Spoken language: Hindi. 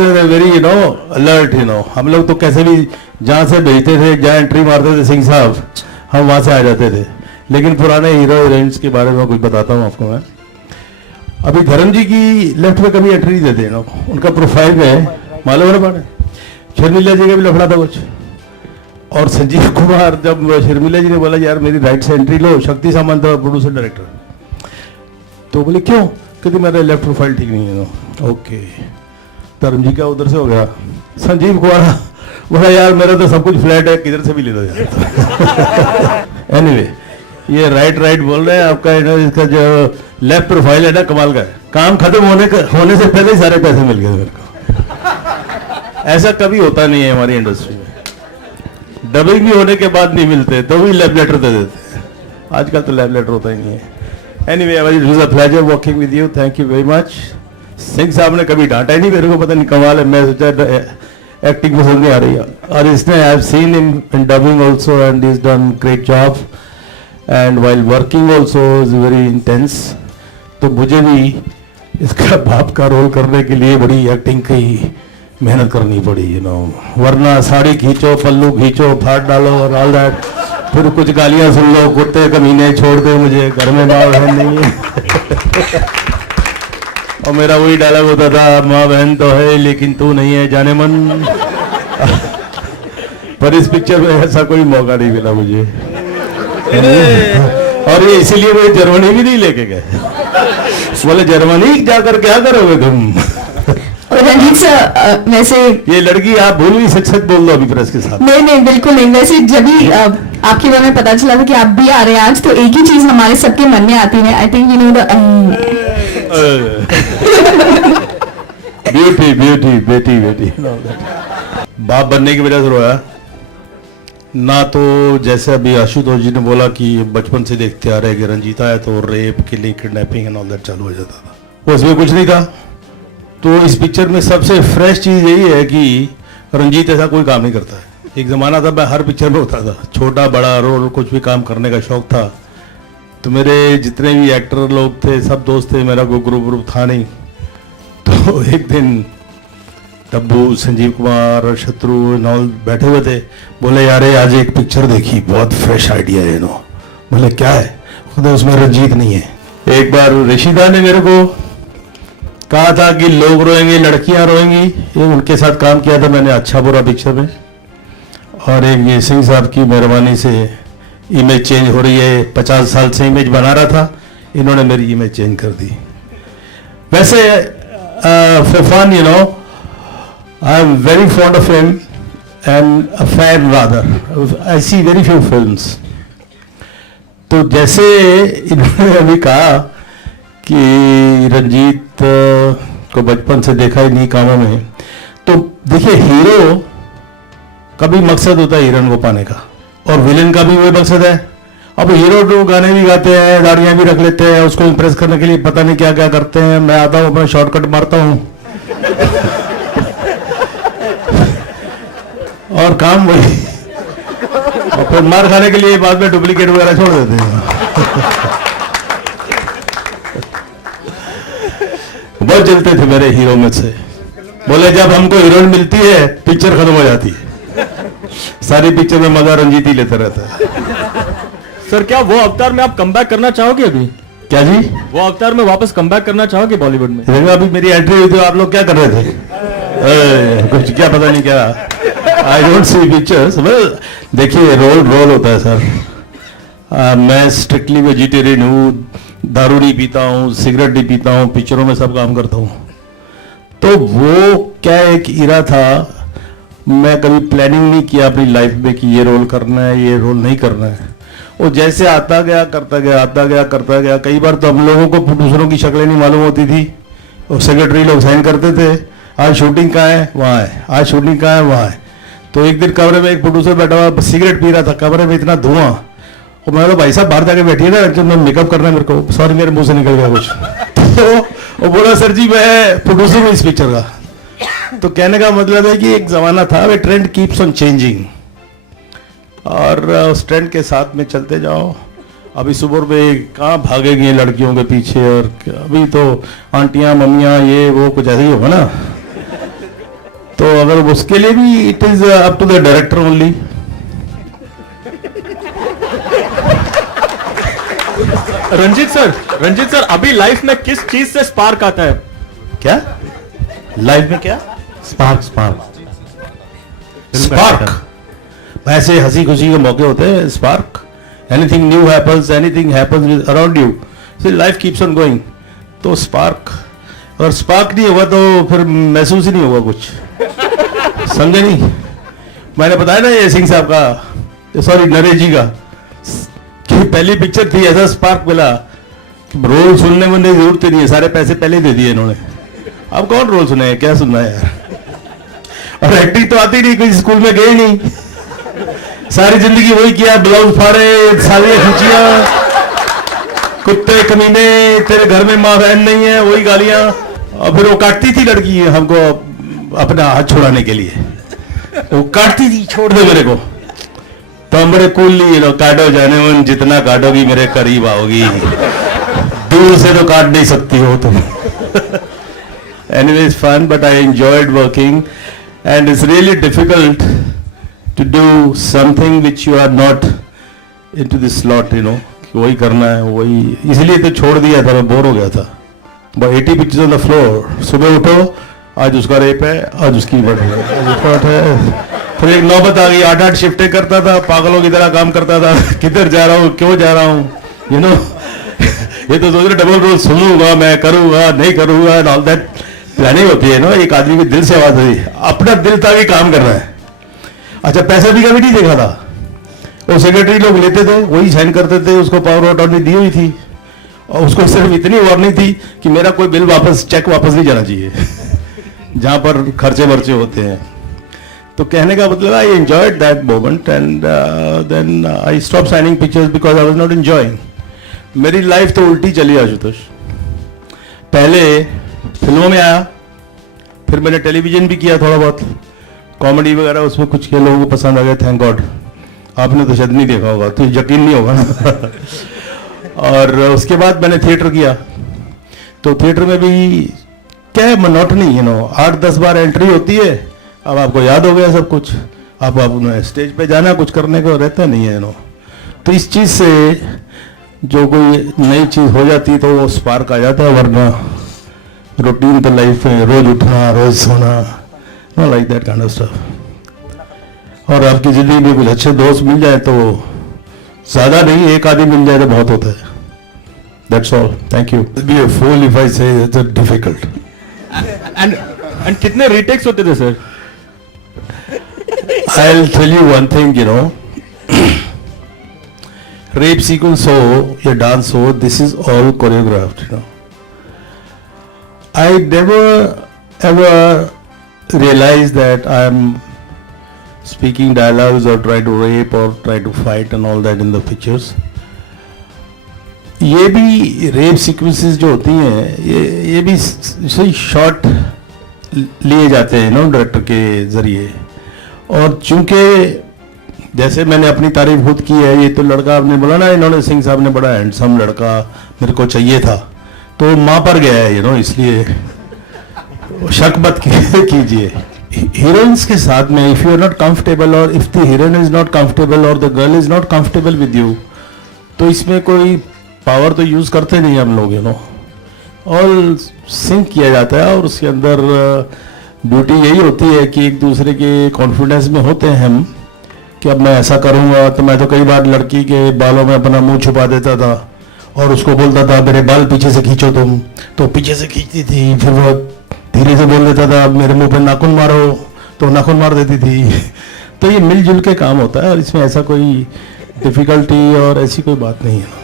वेरी अलर्ट हम लोग तो कैसे भी जहाँ से भेजते थे, जहाँ एंट्री मारते थे सिंह साहब, हम वहाँ से आ जाते थे। लेकिन पुराने हीरो हीरोइंस के बारे में कुछ बताता हूँ आपको मैं। अभी धर्म जी की लेफ्ट में कभी एंट्री देते हैं उनका प्रोफाइल में मालूम है पाने शर्मिला जी का भी लफड़ा था कुछ। और संजीव कुमार, जब शर्मिला जी ने बोला यार मेरी राइट से एंट्री लो, शक्ति सामंत था प्रोड्यूसर डायरेक्टर, तो बोले क्यों, कहते मेरा लेफ्ट प्रोफाइल ठीक नहीं है। ओके, धर्म जी का उधर से हो गया। संजीव कुमार बोला यार मेरा तो सब कुछ फ्लैट है, किधर से भी ले लो यार। एनीवे, ये राइट बोल रहे हैं आपका। इसका जो लेफ्ट प्रोफाइल है ना, कमाल का है। काम खत्म होने से पहले ही सारे पैसे मिल गए मेरे को। ऐसा कभी होता नहीं है हमारी इंडस्ट्री में। डबिंग भी होने के बाद नहीं मिलते तो भी लव लेटर दे देते हैं। आजकल तो लव लेटर होता ही नहीं है। Anyway, it was a pleasure working with you, thank you very much. Singh साहब ने कभी डांटा ही नहीं मेरे को, पता नहीं कमाल है। मैं सोचा एक्टिंग पसंद नहीं आ रही है, और इसने I have seen him in dubbing also and he is done great job and while working also is very intense. तो मुझे भी इसका बाप का रोल करने के लिए बड़ी एक्टिंग की मेहनत करनी पड़ी वरना साड़ी खींचो, पल्लू खींचो, फाड़ डालो और ऑल दैट, फिर कुछ गालियां सुन लो, कुत्ते कमीने छोड़ दे मुझे, घर में माँ बहन नहीं है। और मेरा वही डायलॉग होता था, माँ बहन तो है लेकिन तू नहीं है जाने मन। पर इस पिक्चर में ऐसा कोई मौका नहीं मिला मुझे, और ये इसीलिए मुझे जर्मनी भी नहीं लेके गए। बोले जर्मनी जाकर क्या करोगे तुम। रंजीत सर, वैसे ये लड़की आप भूल गई, सच बोल दो अभी प्रेस के साथ। नहीं बिल्कुल नहीं। वैसे जब भी आपके बारे में पता चला था कि आप भी आ रहे हैं आज, तो एक ही चीज हमारे सबके मन में आती है, I think you know the बेटी बाप बनने की वजह से रोया ना। तो जैसे अभी आशुतोष जी ने बोला कि बचपन से देखते आ रहे कि रंजीता है तो rape, killing, kidnapping and all that चालू हो जाता था। उसमें कुछ नहीं था। तो इस पिक्चर में सबसे फ्रेश चीज यही है कि रंजीत ऐसा कोई काम नहीं करता है। एक जमाना था मैं हर पिक्चर में होता था, छोटा बड़ा रोल कुछ भी काम करने का शौक था। तो मेरे जितने भी एक्टर लोग थे सब दोस्त थे, मेरा कोई ग्रुप था नहीं। तो एक दिन डब्बू, संजीव कुमार, शत्रु नॉल बैठे हुए थे, बोले यार आज एक पिक्चर देखी, बहुत फ्रेश आइडिया है बोले क्या है, खुद उसमें रंजीत नहीं है। एक बार ऋषिदा ने मेरे को कहा था कि लोग रोएंगे, लड़कियां रोएंगी, ये उनके साथ काम किया था मैंने अच्छा बुरा पिक्चर में। और एक ये सिंह साहब की मेहरबानी से इमेज चेंज हो रही है। 50 साल से इमेज बना रहा था, इन्होंने मेरी इमेज चेंज कर दी। वैसे fan I am very fond of him and a fan rather, I see very few films. तो जैसे इन्होंने अभी कहा कि रंजीत को बचपन से देखा ही नहीं कामों में, तो देखिए हीरो का भी मकसद होता है हीरोइन को पाने का, और विलेन का भी वही मकसद है। अब हीरो तो गाने भी गाते हैं, दाढ़ियां भी रख लेते हैं, उसको इंप्रेस करने के लिए पता नहीं क्या क्या करते हैं। मैं आता हूं अपना शॉर्टकट मारता हूं और काम वही, और फिर मार खाने के लिए बाद में डुप्लीकेट वगैरह छोड़ देते हैं। बहुत जलते थे मेरे हीरो में से। बोले जब हमको हीरोइन मिलती है पिक्चर खत्म हो जाती है, सारी पिक्चर में मजा रंजीत ही लेता रहता है। सर क्या वो अवतार में आप कमबैक करना चाहोगे अभी? क्या जी? वो अवतार में वापस कमबैक करना चाहोगे बॉलीवुड में? देखो अभी मेरी एंट्री हुई तो आप लोग क्या कर रहे थे? कुछ क्या पता नहीं क्या, I don't see pictures. Well देखिए रोल होता है सर। मैं स्ट्रिक्टली वेजिटेरियन हूँ, दारू नहीं पीता हूँ, सिगरेट नहीं पीता हूँ, पिक्चरों में सब काम करता हूँ। तो वो क्या एक इरा था, मैं कभी प्लानिंग नहीं किया अपनी लाइफ में कि ये रोल करना है, ये रोल नहीं करना है। वो जैसे आता गया करता गया। कई बार तो हम लोगों को दूसरों की शक्लें नहीं मालूम होती थी, और सेक्रेटरी लोग साइन करते थे, आज शूटिंग कहाँ है वहाँ है, आज शूटिंग कहाँ है वहाँ है। तो एक दिन कमरे में एक प्रोड्यूसर बैठा हुआ सिगरेट पी रहा था, कमरे में इतना धुआं, और मैं तो भाई साहब बाहर जाके बैठी है ना, जब मैं मेकअप करना है मेरे को, सॉरी मेरे मुंह से निकल गया कुछ। तो वो बोला सर जी मैं प्रोड्यूसर हूँ इस पिक्चर का। तो कहने का मतलब है कि एक जमाना था, वे ट्रेंड कीप्स ऑन चेंजिंग, और उस ट्रेंड के साथ में चलते जाओ। अभी सुबह में कहाँ भागेंगे लड़कियों के पीछे, और अभी तो आंटियां मम्मियां ये वो कुछ ऐसे ही होगा ना। तो अगर उसके लिए भी it is up to the director only. Ranjeet sir अभी लाइफ में किस चीज से स्पार्क आता है? क्या लाइफ में क्या स्पार्क ऐसे हंसी खुशी के मौके होते हैं. Spark anything new happens around you, so life keeps on going. तो स्पार्क, अगर स्पार्क नहीं होगा तो फिर महसूस ही नहीं होगा कुछ. समझे नहीं? मैंने बताया ना ये सिंह साहब का, सॉरी नरेश जी का, कि पहली पिक्चर थी ऐसा स्पार्क मिला. रोल सुनने में जरूरत नहीं है, सारे पैसे पहले ही दे दिए इन्होंने. अब कौन रोल सुने, क्या सुनना है यार. और एक्टिंग तो आती नहीं, कोई स्कूल में गए नहीं, सारी जिंदगी वही किया, ब्लाउज फाड़े, सारी खिंचियां, कुत्ते कमीने, तेरे घर में माँ बहन नहीं है, वही गालियां. और फिर वो काटती थी लड़की हमको अपना हाथ छुड़ाने के लिए, वो काटती थी, छोड़ दे मेरे को. तो हम बड़े कूल काटो जाने मन, जितना काटोगी मेरे करीब आओगी, दूर से तो काट नहीं सकती हो तुम. Anyways, fun, but I enjoyed working, and it's really difficult to do something which you are not into the slot, you know. कि वही करना है, वही, इसलिए तो छोड़ दिया था, मैं बोर हो गया था. But 80 pictures on the floor. सुबह उठो, आज उसका रेप है, आज उसकी मर्डर है, आज उसका है. फिर एक नौबत आ गई, 8-8 शिफ्टें करता था, पागलों की तरह काम करता था. किधर जा रहा हूँ, क्यों जा रहा हूँ, यू नो. ये तो सोच रहे डबल रोल सुनूंगा, मैं करूंगा, नहीं करूंगा, एंड ऑल दैट प्लानिंग होती है ना. एक आदमी के दिल से आवाज आई, अपना दिल था कि काम कर रहा है. अच्छा, पैसा भी कभी नहीं देखा था. वो सेक्रेटरी लोग लेते थे, वही साइन करते थे, उसको पावर ऑफ अटॉर्नी दी हुई थी, और उसको सिर्फ इतनी वार्निंग थी कि मेरा कोई बिल वापस, चेक वापस नहीं जाना चाहिए जहां पर खर्चे वर्चे होते हैं. तो कहने का मतलब, I enjoyed that moment, and then I stop signing pictures because I was not enjoying. मेरी लाइफ तो उल्टी चली आशुतोष. पहले फिल्मों में आया, फिर मैंने टेलीविजन भी किया थोड़ा बहुत, कॉमेडी वगैरह, उसमें कुछ के लोगों को पसंद आ गया, थैंक गॉड. आपने तो शायद नहीं देखा होगा, तो यकीन नहीं होगा ना. और उसके बाद मैंने थिएटर किया, तो थिएटर में भी क्या है, monotony, you know. 8-10 bar entry होती है, अब आपको याद हो गया सब कुछ, आप स्टेज पे जाना, कुछ करने को रहता नहीं है, यू नो. तो इस चीज से जो कोई नई चीज हो जाती है तो वो स्पार्क आ जाता है, वरना रूटीन तो लाइफ में रोज उठना, रोज सोना, know like that kind of stuff. और आपकी जिंदगी में कुछ अच्छे दोस्त मिल जाए तो ज्यादा नहीं, एक आदमी मिल जाए तो बहुत होता है. That's all. Thank you. Be a fool if I say it's difficult. And कितने रीटेक्स होते थे sir? I'll tell you one thing, you know. Rape sequence हो या dance हो, this is all choreographed, you know. I never ever realized that I'm speaking dialogues or try to rape or try to fight and all that in the pictures. ये भी रेप सीक्वेंसेस जो होती हैं, ये भी सही शॉट लिए जाते हैं ना डायरेक्टर के जरिए. और चूंकि जैसे मैंने अपनी तारीफ खुद की है, ये तो लड़का आपने बोला ना, इन्होंने सिंह साहब ने, बड़ा हैंडसम लड़का मेरे को चाहिए था, तो माँ पर गया है, यू नो, इसलिए शक मत कीजिए. हीरोइंस के साथ में if you are not comfortable, और if the heroine is not comfortable और the girl is not comfortable with you, तो इसमें कोई पावर तो यूज करते नहीं हम लोग, यू नो. ऑल सिंक किया जाता है, और उसके अंदर ब्यूटी यही होती है कि एक दूसरे के कॉन्फिडेंस में होते हैं हम, कि अब मैं ऐसा करूंगा. तो मैं तो कई बार लड़की के बालों में अपना मुंह छुपा देता था और उसको बोलता था मेरे बाल पीछे से खींचो तुम, तो पीछे से खींचती थी. फिर वो धीरे से बोल देता था मेरे मुंह पे नाखून मारो, तो नाखून मार देती थी. तो ये मिलजुल के काम होता है, और इसमें ऐसा कोई डिफिकल्टी और ऐसी कोई बात नहीं है.